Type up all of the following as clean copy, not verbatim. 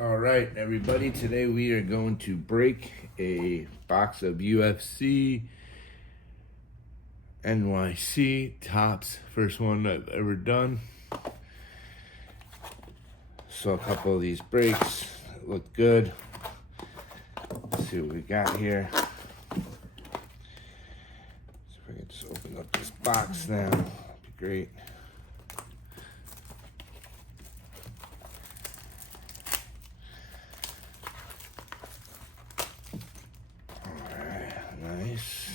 All right, everybody. Today we are going to break a box of UFC NYC tops. First one I've ever done. Saw a couple of these breaks. Look good. Let's see what we got here. See if I can just open up this box now. That'd be great. Nice.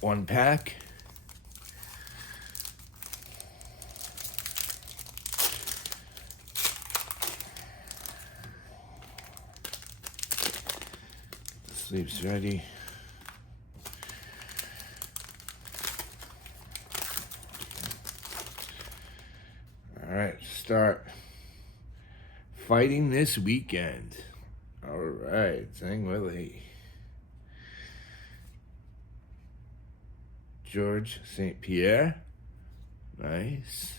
One pack. Sleeves ready. All right, start fighting this weekend. All right, Zhang Weili. George St. Pierre. Nice.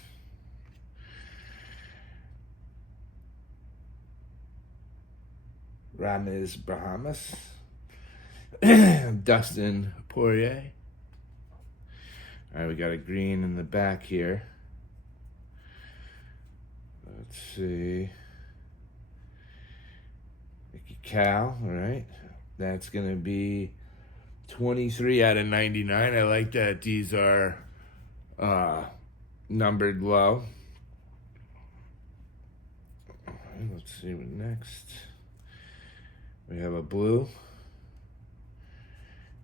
Ramiz Bahamas. Dustin Poirier. All right, we got a green in the back here. Let's see. Cal, all right. That's going to be 23 out of 99. I like that these are numbered low. All right, let's see what next. We have a blue.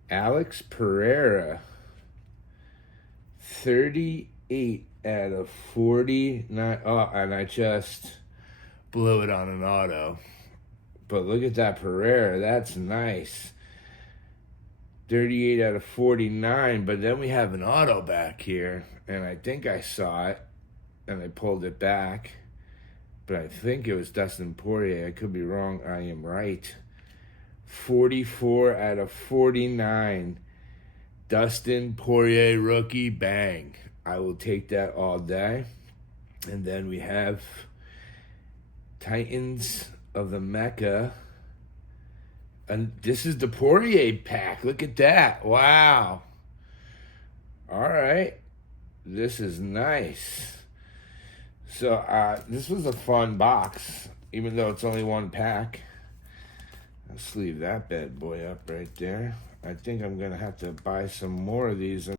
Alex Pereira. 38 out of 49. Oh, and I just blew it on an auto. But look at that Pereira. That's nice. 38 out of 49. But then we have an auto back here. And I think I saw it. And I pulled it back. But I think it was Dustin Poirier. I could be wrong. I am right. 44 out of 49. Dustin Poirier rookie. Bang. I will take that all day. And then we have Titans of the Mecca. And this is the Poirier pack. Look at that. Wow. All right. This is nice. So this was a fun box, even though it's only one pack. Let's leave that bad boy up right there. I think I'm going to have to buy some more of these.